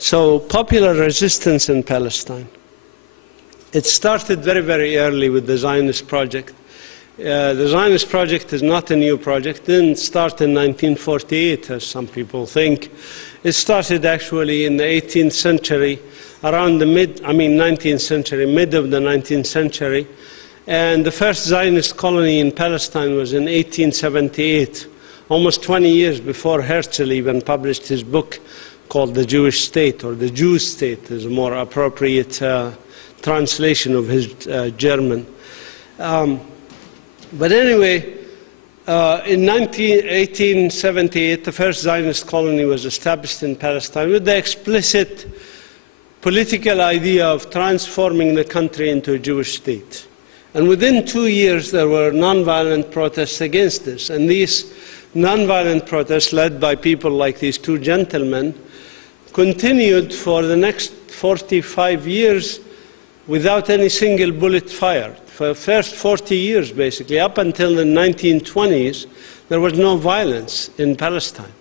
So, popular resistance in Palestine. It started very, very early with the Zionist project. The Zionist project is not a new project. It didn't start in 1948, as some people think. It started actually in the 18th century, around the mid of the 19th century. And the first Zionist colony in Palestine was in 1878, almost 20 years before Herzl even published his book called The Jewish State, or The Jew State is a more appropriate translation of his German. But anyway, in 1878, the first Zionist colony was established in Palestine with the explicit political idea of transforming the country into a Jewish state. And within 2 years, there were nonviolent protests against this. And these nonviolent protests, led by people like these two gentlemen, continued for the next 45 years without any single bullet fired. For the first 40 years, basically, up until the 1920s, there was no violence in Palestine.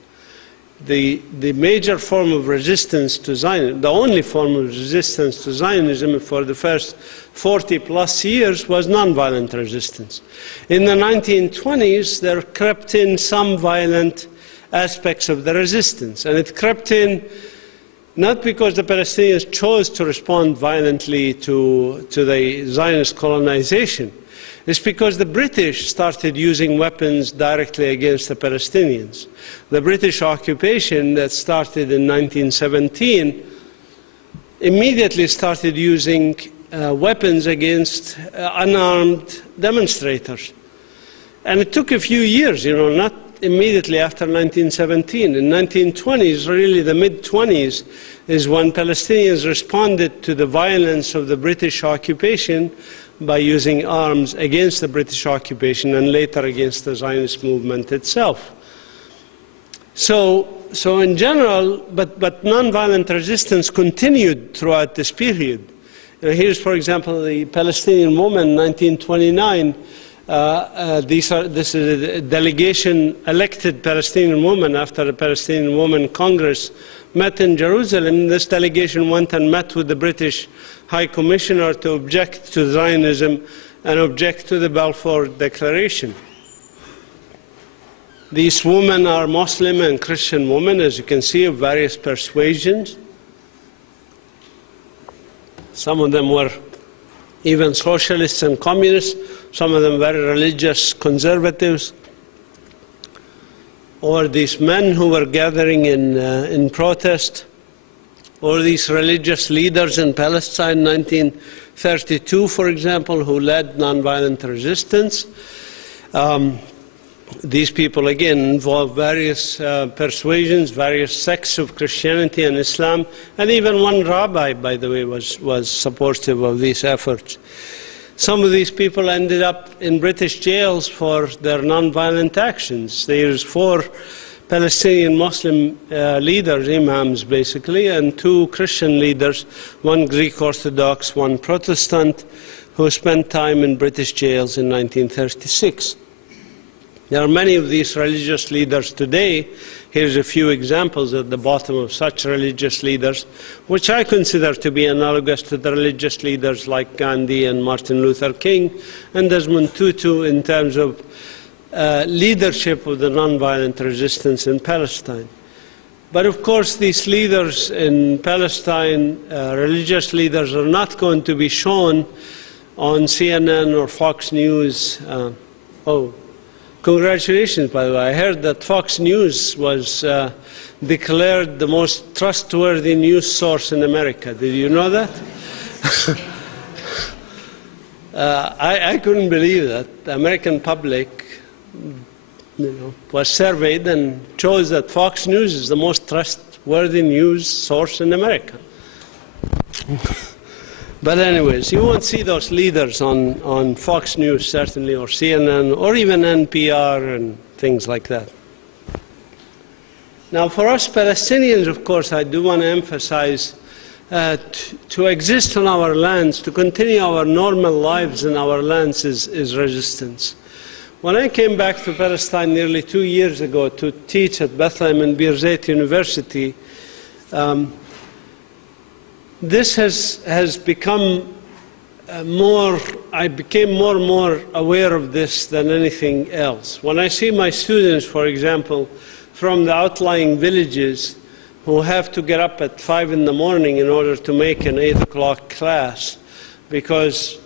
The major form of resistance to Zionism, the only form of resistance to Zionism for the first 40-plus years was nonviolent resistance. In the 1920s, there crept in some violent aspects of the resistance, and it crept in not because the Palestinians chose to respond violently to the Zionist colonization. It's because the British started using weapons directly against the Palestinians. The British occupation that started in 1917 immediately started using weapons against unarmed demonstrators. And it took a few years, not immediately after 1917. In 1920s, really the mid-20s, is when Palestinians responded to the violence of the British occupation by using arms against the British occupation and later against the Zionist movement itself. So in general, but nonviolent resistance continued throughout this period. Here's, for example, the Palestinian woman, 1929. This is a delegation, elected Palestinian woman after the Palestinian Women Congress met in Jerusalem. This delegation went and met with the British High Commissioner to object to Zionism and object to the Balfour Declaration. These women are Muslim and Christian women, as you can see, of various persuasions. Some of them were even socialists and communists, some of them very religious conservatives. Or these men who were gathering in protest, or these religious leaders in Palestine, 1932, for example, who led nonviolent resistance. These people, again, involved various persuasions, various sects of Christianity and Islam, and even one rabbi, by the way, was supportive of these efforts. Some of these people ended up in British jails for their nonviolent actions. There's 4 Palestinian Muslim leaders, imams basically, and 2 Christian leaders, one Greek Orthodox, one Protestant, who spent time in British jails in 1936. There are many of these religious leaders today. Here's a few examples at the bottom of such religious leaders, which I consider to be analogous to the religious leaders like Gandhi and Martin Luther King and Desmond Tutu in terms of leadership of the nonviolent resistance in Palestine. But of course, these leaders in Palestine, religious leaders, are not going to be shown on CNN or Fox News. Congratulations, by the way. I heard that Fox News was declared the most trustworthy news source in America. Did you know that? I couldn't believe that. The American public was surveyed and chose that Fox News is the most trustworthy news source in America. But anyways, you won't see those leaders on Fox News, certainly, or CNN, or even NPR and things like that. Now, for us Palestinians, of course, I do want to emphasize to exist on our lands, to continue our normal lives in our lands is resistance. When I came back to Palestine nearly 2 years ago to teach at Bethlehem and Birzeit University, this has become I became more and more aware of this than anything else. When I see my students, for example, from the outlying villages who have to get up at 5 in the morning in order to make an 8 o'clock class, because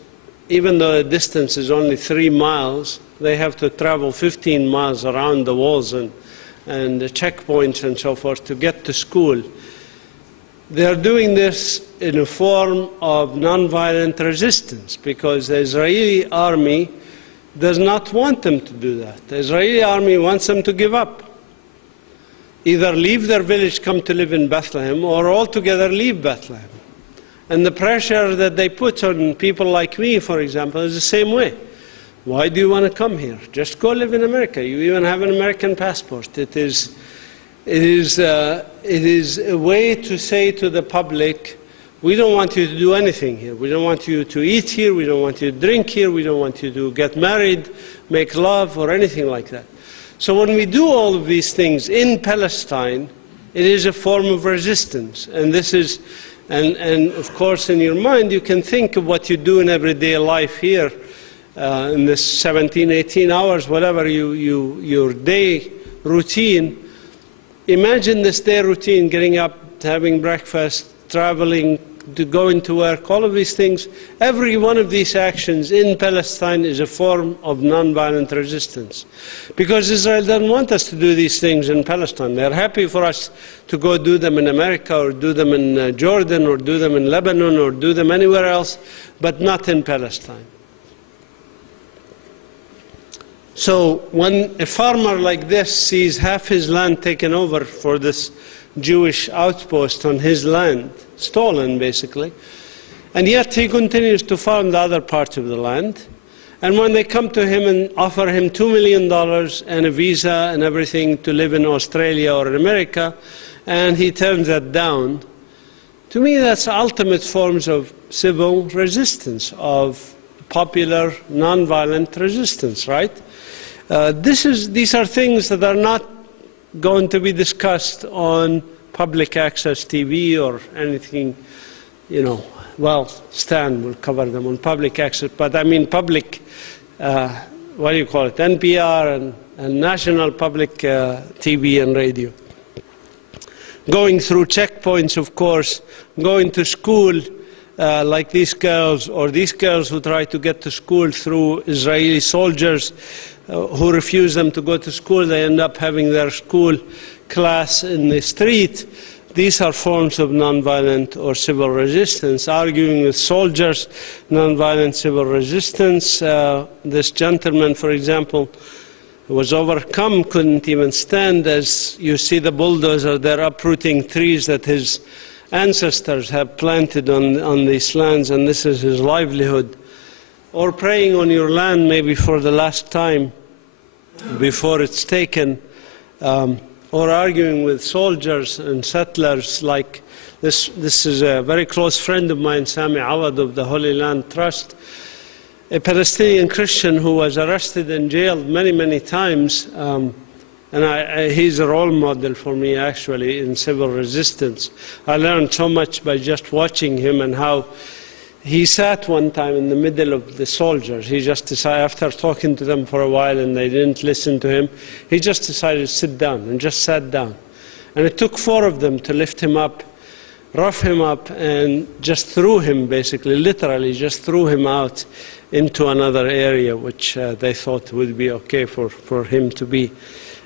even though the distance is only 3 miles, they have to travel 15 miles around the walls and the checkpoints and so forth to get to school. They are doing this in a form of nonviolent resistance because the Israeli army does not want them to do that. The Israeli army wants them to give up. Either leave their village, come to live in Bethlehem, or altogether leave Bethlehem. And the pressure that they put on people like me, for example, is the same way. Why do you want to come here? Just go live in America. You even have an American passport. It is a way to say to the public, we don't want you to do anything here. We don't want you to eat here. We don't want you to drink here. We don't want you to get married, make love, or anything like that. So when we do all of these things in Palestine, it is a form of resistance. And this is, and of course in your mind you can think of what you do in everyday life here, in this 17, 18 hours, whatever your day routine. Imagine this day routine, getting up, having breakfast, traveling, going to work, all of these things. Every one of these actions in Palestine is a form of nonviolent resistance. Because Israel doesn't want us to do these things in Palestine. They're happy for us to go do them in America, or do them in Jordan, or do them in Lebanon, or do them anywhere else, but not in Palestine. So when a farmer like this sees half his land taken over for this Jewish outpost on his land, stolen basically, and yet he continues to farm the other parts of the land, and when they come to him and offer him $2 million and a visa and everything to live in Australia or in America, and he turns that down, to me that's ultimate forms of civil resistance, of popular nonviolent resistance, right? These are things that are not going to be discussed on public access TV or anything, well, Stan will cover them on public access, but I mean public, what do you call it, NPR and national public TV and radio. Going through checkpoints, of course, going to school like these girls, or these girls who try to get to school through Israeli soldiers who refuse them to go to school. They end up having their school class in the street. These are forms of nonviolent or civil resistance. Arguing with soldiers, nonviolent civil resistance. This gentleman, for example, was overcome, couldn't even stand, as you see the bulldozer there uprooting trees that his ancestors have planted on these lands, and this is his livelihood. Or praying on your land maybe for the last time before it's taken, or arguing with soldiers and settlers like this. This is a very close friend of mine, Sami Awad of the Holy Land Trust, a Palestinian Christian who was arrested and jailed many, many times, and he's a role model for me actually in civil resistance. I learned so much by just watching him, and how he sat one time in the middle of the soldiers. He just decided, after talking to them for a while and they didn't listen to him, he just decided to sit down, and just sat down. And it took 4 of them to lift him up, rough him up, and just threw him, basically, literally just threw him out into another area which they thought would be okay for him to be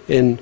in.